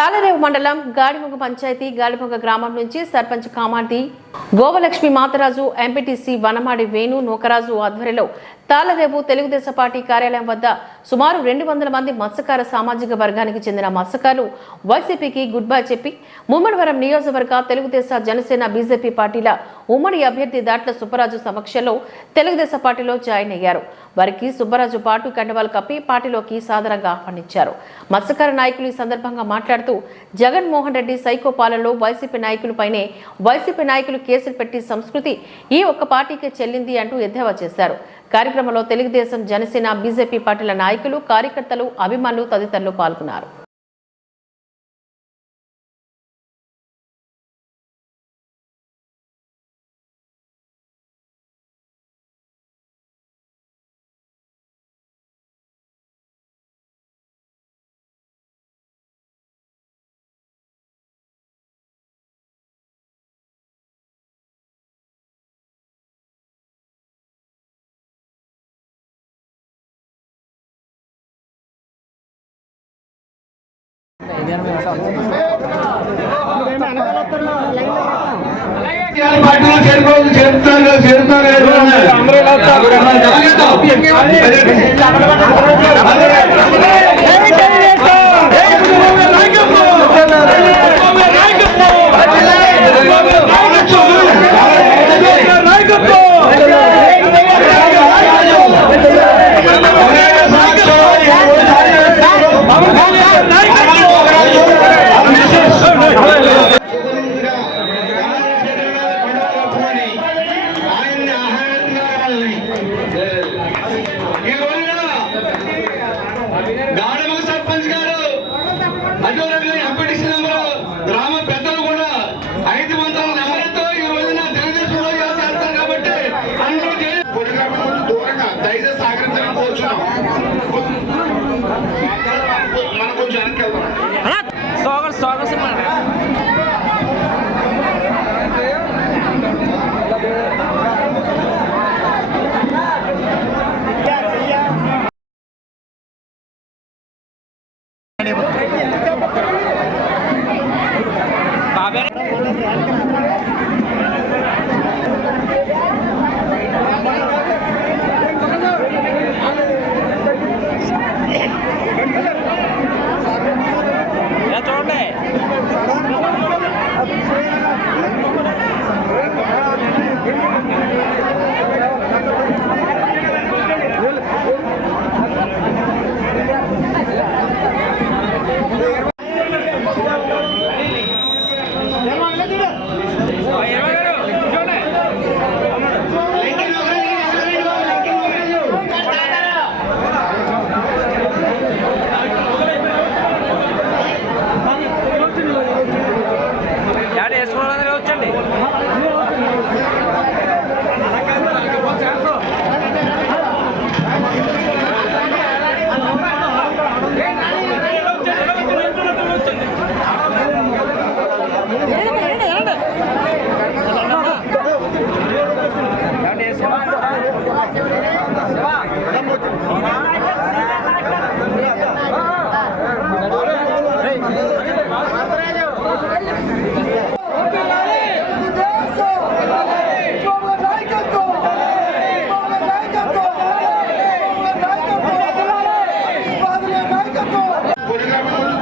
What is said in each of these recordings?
తాళరేవు మండలం గాడిమొగ పంచాయతీ గాడిమొగ గ్రామం నుంచి సర్పంచ్ కామార్తి గోవలక్ష్మి మాతరాజు ఎంపీటీసీ వనమాడి వేణు నూకరాజు ఆధ్వర్యంలో తాళరేవు తెలుగుదేశం పార్టీ కార్యాలయం వద్ద సుమారు 200 మంది మత్స్యకార సామాజిక వర్గానికి చెందిన మత్స్యకారులు వైసీపీకి గుడ్ బై చెప్పి ముమ్మడివరం నియోజకవర్గ తెలుగుదేశం జనసేన బీజేపీ పార్టీల ఉమ్మడి అభ్యర్థి దాట్ల సుబ్బరాజు సమక్షంలో తెలుగుదేశం పార్టీలో జాయిన్ అయ్యారు. వారికి సుబ్బరాజు పాటు కండవాలు కప్పి పార్టీలోకి సాదరంగా ఆహ్వానించారు. మత్స్యకార నాయకులు ఈ సందర్భంగా మాట్లాడుతూ జగన్మోహన్ రెడ్డి సైకో పాలనలో వైసీపీ నాయకులపైనే వైసీపీ నాయకులు కేసులు పెట్టి సంస్కృతి ఈ ఒక్క పార్టీకే చెల్లింది అంటూ ఎద్దేవా చేశారు. కార్యక్రమంలో తెలుగుదేశం జనసేన బీజేపీ పార్టీల నాయకులు కార్యకర్తలు అభిమానులు తదితరులు పాల్గొన్నారు. సర్పంచ్ గారు అదేవిధంగా ఎంపీటీసీ నెంబరు గ్రామ పెద్దలు కూడా 500 నెంబర్తో ఈ రోజున తెలుగుదేశంలో చేస్తారు కాబట్టి అందరూ దూరంగా దయచేసి సహకరించాలని కోరుచున్నాం. మనం కొంచెం వెనక్కి వెళ్తాం.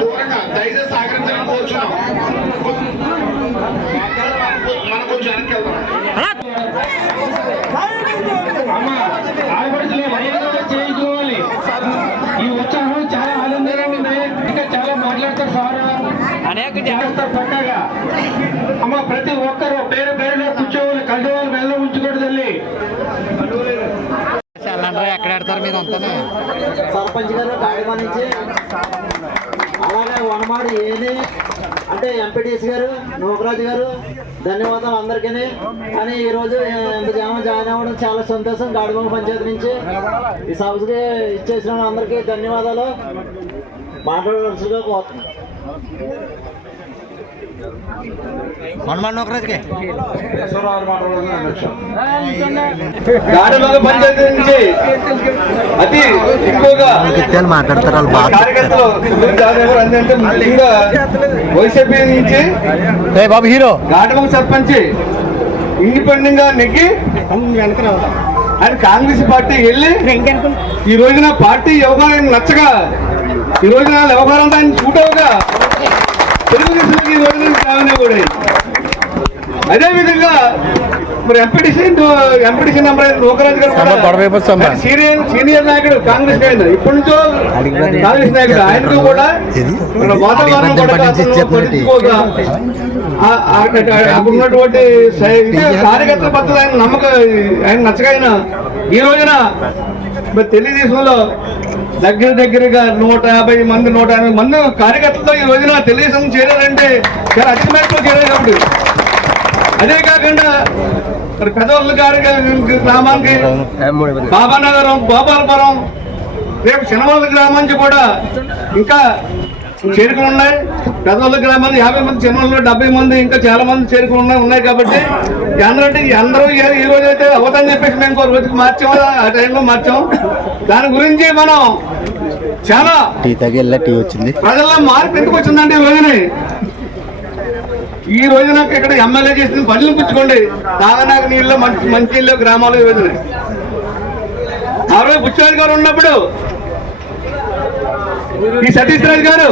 దూరంగా దయచేసి సహకరించాలని కోరుచున్నాం. మనం కొంచెం వెనక్కి వెళ్తాం. చేయించుకోవాలి. ఈ ఉత్సాహం చాలా ఆనందంగా ఉంది. ఇంకా చాలా మాట్లాడతారు సార్ పక్కగా. అమ్మ ప్రతి ఒక్కరు పేరు పేరులో కూర్చోవాలి. కళ్ళవాళ్ళు వెళ్ళ ఉంచుకోండి తల్లి. ఎక్కడ ఆడతారు మీరు అంతా? సర్పంచ్ గారు గాడిమా నుంచి, అలాగే వనమాడి ఏని అంటే ఎంపీటీసీ గారు నూకరాజు గారు ధన్యవాదాలు అందరికీ. కానీ ఈరోజు జాయిన్ అవ్వడం చాలా సంతోషం. గాడిమొగ పంచాయతీ నుంచి ఈ సభకి ఇచ్చేసిన అందరికీ ధన్యవాదాలు. మాట్లాడవలసిగా కోరుతున్నాం. గాడిమగ పంచాయతీ నుంచి అతి ఎక్కువగా మాట్లాడతారు కార్యకర్తలు అంటే ముఖ్యంగా వైసీపీ నుంచి బాబు హీరో గాడిమగ సర్పంచ్ ఇండిపెండెంట్ గా నెగ్గి ఆయన కాంగ్రెస్ పార్టీ వెళ్ళి ఈ రోజున పార్టీ వ్యవహారం నచ్చగా ఈ రోజున వ్యవహారం దాన్ని చూడవుగా తెలుగుదేశానికి ఈ రోజున రావనే కూడా అదేవిధంగా మరి ఎంపీటీసీ నెంబర్ నూకరాజు గారు కూడా సీనియర్ నాయకుడు కాంగ్రెస్ ఆయన ఇప్పటి నుంచో కాంగ్రెస్ నాయకుడు ఆయనకు కూడా వాతావరణం పట్టించుకోగా ఉన్నటువంటి కార్యకర్తల పట్ల ఆయన నమ్మకం ఆయన నచ్చగా ఈ రోజున మరి తెలుగుదేశంలో దగ్గరగా 150 మంది 180 మంది కార్యకర్తలతో ఈ రోజున తెలుగుదేశం చేరారంటే చాలా అచ్చమేట్లో చేరారు కాబట్టి అదే కాకుండా మరి పెదవల్లి గారి గ్రామానికి బాబానగరం గోపాలపురం రేపు శనవల్లి గ్రామం నుంచి కూడా ఇంకా చేరుకులు ఉన్నాయి. పెదవల్లి గ్రామానికి 50 మంది, శనవల్లిలో 70 మంది, ఇంకా చాలా మంది చేరుకులు ఉన్నాయి కాబట్టి అందరూ ఈ రోజు అయితే అవతని చెప్పేసి మేము ఇంకో రోజుకి మార్చాము, ఆ టైంలో మార్చాం. దాని గురించి మనం చాలా ప్రజల్లో మార్పు ఎందుకు వచ్చిందంటే ఈ రోజున ఇక్కడ ఎమ్మెల్యే చేసిన పనులు పుచ్చుకోండి. తాగనాక నీళ్ళు మంచి నీళ్ళు గ్రామాలు ఈ రోజున ఆ రోజు బుచ్చారి గారు ఉన్నప్పుడు ఈ సతీష్ గారు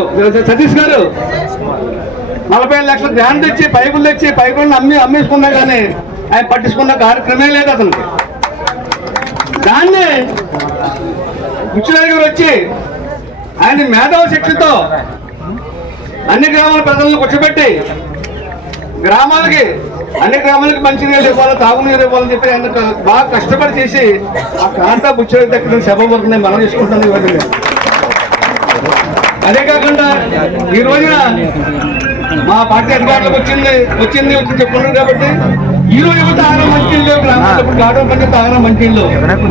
45 లక్షల గ్రాంట్ తెచ్చి పైపులను అమ్మేసుకున్నా కానీ ఆయన పట్టించుకున్న కార్యక్రమే లేదు అతనికి. దాన్ని బుచ్చారి గారు వచ్చి ఆయన మేధావి శక్తితో అన్ని గ్రామాల ప్రజలను కూర్చోబెట్టి అన్ని గ్రామాలకి మంచినీళ్ళు ఇవ్వాలి, తాగునీరు ఇవ్వాలని చెప్పి ఆయన బాగా కష్టపడి చేసి ఆ కాంతా బుచ్చారి దగ్గర సభ వరకు నేను మనం చేసుకుంటాను ఇవ్వండి. అదే కాకుండా ఈ రోజున మా పార్టీ అధికారులకు వచ్చింది చెప్పుకున్నారు కాబట్టి ఈ రోజు తాగన మంచిళ్ళు గ్రామాల్లో ఇప్పుడు గాడో పంటే తాగన మంచిళ్ళు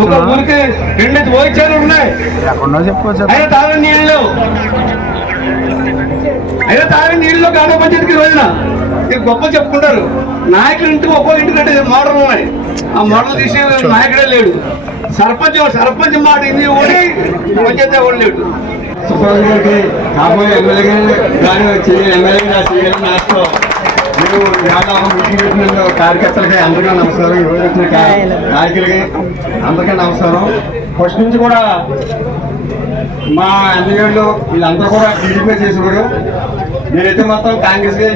ఒక ఊరికి 2 ఓయిచారు ఉన్నాయి. అయినా తాగని నీళ్ళు గాడో పంచాయతీకి రోజున ఇది గొప్ప చెప్పుకుంటారు. నాయకులు ఇంటికి ఒక్కో ఇంటికంటే మోడల్ ఉన్నాయి. ఆ మోడల్ తీసే నాయకుడే లేడు. సర్పంచ్ మాట ఇది ఓడి పంచాయతీ ఓడి లేడు. సుబ్బారావు గారికి కాబోయే ఎమ్మెల్యే కానీ ఎమ్మెల్యే నాస్తో మీరు మీటింగ్ కార్యకర్తలకి అందరికీ నమస్కారం. ఈరోజు వచ్చిన నాయకులకి అందరికీ నమస్కారం. ఫస్ట్ నుంచి కూడా మా ఎమ్మెల్యేలు వీళ్ళందరూ కూడా టీడీపీ చేసేవారు. నేనైతే మొత్తం కాంగ్రెస్కి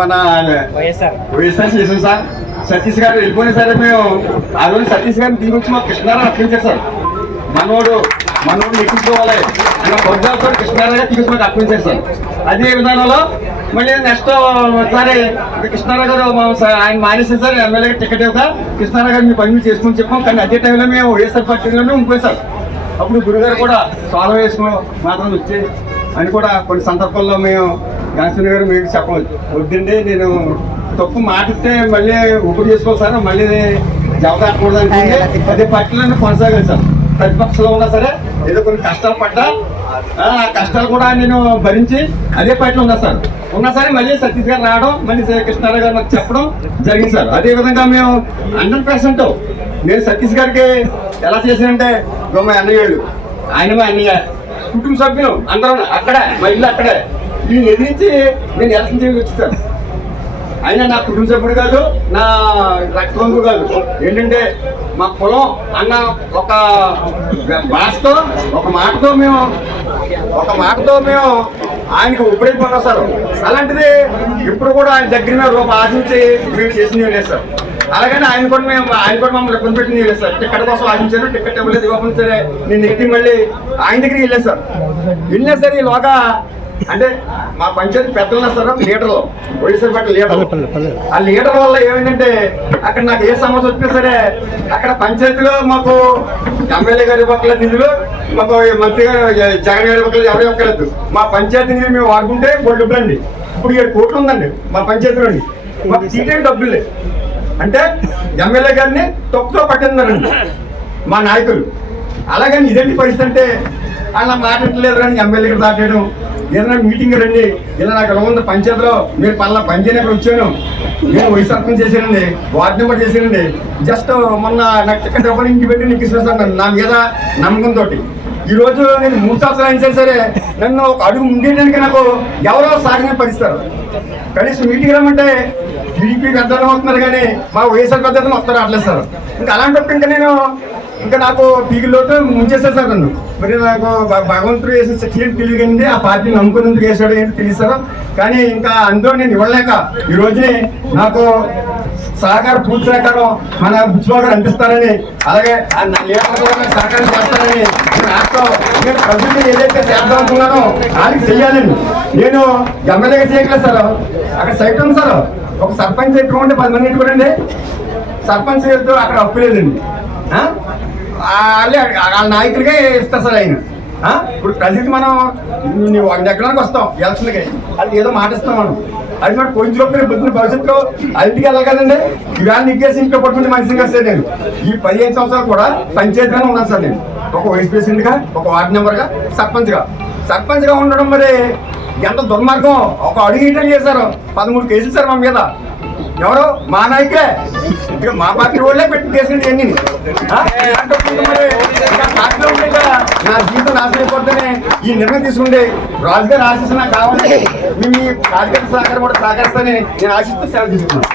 మన వైఎస్ఆర్ చేసాం సార్. సతీష్ గారు వెళ్ళిపోయినా సరే మేము ఆ రోజు సతీష్ గారిని తీసుకొచ్చి మాకు కృష్ణారావు అప్పగించారు సార్. మనోడు ఎక్కించుకోవాలి అన్న పొద్దుతో కృష్ణారావు గారు తీసుకొచ్చి మాకు అప్పగించారు సార్. అదే విధానంలో మళ్ళీ నెక్స్ట్ ఒకసారి కృష్ణారావు గారు ఆయన మానేసారు సార్. ఎమ్మెల్యే టికెట్ ఇవ్వక కృష్ణారావు గారు మీ పని చేసుకుని చెప్పాం. కానీ అదే టైంలో మేము వైఎస్ఆర్ పార్టీలోనే ఉండిపోయి సార్. అప్పుడు గురుగారు కూడా సాల్వ్ వేసుకుని మాత్రం వచ్చి అని కూడా కొన్ని సందర్భాల్లో మేము గాంధీ గారు మీకు చెప్పవచ్చు వద్దండి, నేను తప్పు మాటిస్తే మళ్ళీ ఉపయోగ చేసుకోవాలి సార్, మళ్ళీ జవదాటకూడదు అంటే అదే పార్టీలోనే కొనసాగాలి సార్. ప్రతిపక్షంలో ఉన్నా సరే ఏదో కొన్ని కష్టాలు పడ్డా ఆ కష్టాలు కూడా నేను భరించి అదే పార్టీలో ఉన్నా సార్. ఉన్నా సరే మళ్ళీ సతీష్ గారు రావడం, మళ్ళీ కృష్ణారావు గారు నాకు చెప్పడం జరిగింది సార్. అదేవిధంగా మేము 100% నేను సతీష్ గారికి ఎలా చేశానంటే మా అన్నయ్యలు ఆయన మా అన్నయ్య కుటుంబ సభ్యులు అందరం అక్కడే, మా ఇల్లు అక్కడే. దీన్ని ఎదిరించి నేను ఎలక్షన్ చేయడానికి వచ్చేసాను. ఆయన నా కుటుంబ సభ్యుడు కాదు, నా రక్తబంధువు కాదు. ఏంటంటే మా పొలం అన్న ఒక భాషతో ఒక మాటతో మేము ఆయనకు ఉపయోగపడినాం సార్. అలాంటిది ఇప్పుడు కూడా ఆయన దగ్గర మీద రూప ఆశించి మేము చేసినవి లేదు సార్. అలాగని ఆయన కూడా మమ్మల్ని ఇబ్బంది పెట్టినవి లేదు సార్. టికెట్ కోసం ఆశించాను, టికెట్ ఇవ్వలేదు, ఇవ్వకుండా సరే నేను ఎక్కి మళ్ళీ ఆయన దగ్గరికి వెళ్ళలేదు సార్. వెళ్ళినా సరే ఈలోగా అంటే మా పంచాయతీ పెద్దలు ఉన్నారు సార్, లీడర్లు వైఎస్ఆర్ పార్టీ లీడర్లు. ఆ లీడర్ వల్ల ఏమైందంటే అక్కడ నాకు ఏ సమస్య వచ్చినా సరే అక్కడ పంచాయతీలో మాకు ఎమ్మెల్యే గారి పక్కల నిధులు, మాకు మంత్రి గారు జగన్ గారి పక్కల ఎవరు ఒక్కలేదు. మా పంచాయతీ నిధులు మేము వాడుకుంటే బోర్డు డబ్బులు అండి. ఇప్పుడు 7 కోట్లు ఉందండి మా పంచాయతీలోని. మాకు సీటేం డబ్బులు లేదు. అంటే ఎమ్మెల్యే గారిని తప్పుతో పట్టిందరండి మా నాయకులు. అలాగని ఇదేంటి పరిస్థితి అంటే అలా మాట్లాడలేదు కానీ ఎమ్మెల్యే గారు దాటేయడం ఏదైనా మీటింగ్ రండి, ఇలా నాకు ఎలా ఉంది పంచాయతీలో మీరు పలానా పని చేయడానికి వచ్చాను, నేను వైస్ సర్పంచ్ చేశానండి, వార్డు మెంబర్ చేశానండి, జస్ట్ మొన్న నాకు టికెట్ ఎవరు ఇంటి పెట్టి నీకు ఇస్తున్నాను నా మీద నమ్మకంతో. ఈ రోజు నేను 3 సంవత్సరాలు అయినా సరే నన్ను ఒక అడుగు ఉండేటానికి నాకు ఎవరో సాగనే పరిస్తారు. కనీసం మీటింగ్ రమ్మంటే టీడీపీ పెద్దలు అవుతున్నారు కానీ మా వైఎస్ఆర్ పెద్దలు వస్తారు రావట్లేదు సార్. ఇంకా అలాంటప్పుడు ఇంకా నాకు పీకిలోతో ముంచేస్తారు సార్ నన్ను. మరి నాకు భగవంతుడు వేసిన శక్తి తెలియకండి, ఆ పార్టీని నమ్ముకునేందుకు వేసాడు ఏంటి తెలియస్తారు. కానీ ఇంకా అందులో నేను ఇవ్వలేక ఈ రోజునే నాకు సహకారం పూర్తి సహకారం మన బుచ్చిబాబు గారు అందిస్తారని, అలాగే సహకారం చేస్తారని నేను ప్రజలు ఏదైతే చేద్దాం అనుకున్నానో వాళ్ళకి చెయ్యాలండి. నేను ఎమ్మెల్యేగా చేయట్లేదు సార్, అక్కడ సైట్ ఉంది సార్, ఒక సర్పంచ్ ఎట్టుకుంటే 10 మంది ఎట్టుకోండి, సర్పంచ్ గారితో అక్కడ అప్పు లేదండి. వాళ్ళ నాయకులకే ఇస్తారు సార్ ఆయన. ఇప్పుడు ప్రజెంట్ మనం ఎక్కడానికి వస్తాం ఎలక్షన్లకి, వాళ్ళకి ఏదో మాట ఇస్తాం మనం, అది మనం కొంచెం పొద్దున్న భవిష్యత్తులో అల్టికి వెళ్ళాలి కదండి. ఇవాళ నిగ్గేసి ఇంట్లో పట్టుకుంటే మనిషిగా వస్తే నేను ఈ 15 సంవత్సరాలు కూడా పంచాయతీగానే ఉన్నాను సార్. నేను ఒక వైస్ ప్రెసిడెంట్గా, ఒక వార్డు మెంబర్గా, సర్పంచ్గా ఉండడం మరి ఎంత దుర్మార్గం. ఒక అడుగు ఇటలు చేశారు, 13 కేసులు సార్ మా మీద. ఎవరు మా నాయకులే, ఇక మా పార్టీ వాళ్ళే పెట్టి కేసులు ఎన్ని. పార్టీలో ఉండే నా జీవితం నాశనం అయిపోతేనే ఈ నిర్ణయం తీసుకుంటే రాజుగారు ఆశిస్తూ నాకు కావాలి. మేము ఈ రాజకీయ సహకారం కూడా సహకరిస్తానని నేను ఆశిస్తూ సెలవు తీసుకున్నాను.